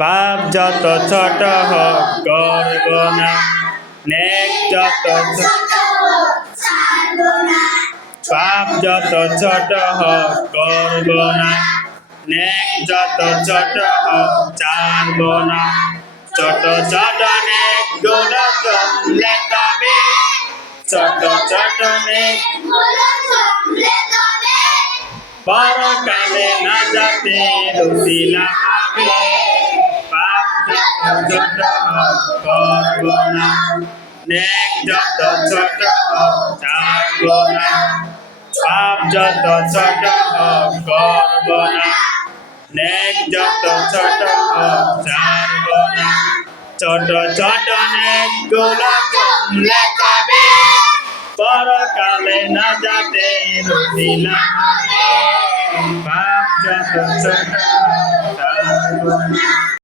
পাপ যত ছোট হোক করব না। নেক যত পাপ যত ছোট হোক করব না। নেক যত ছোট হোক ছাড়ব না। ছোট ছোট নেকগুলো তবে। ছোট ছোট নেক পরকালে না যাতে রুসিলা হবে পাপ যত ছোট হোক করব না নেক যত ছোট ছাড়ব না পাপ যত ছোট করব না নেক যত ছোট ছাড়ব না ছোট ছোট নেকগুলো তবে পরকালে না যাতে হবে পাপ যত ছোট হোক না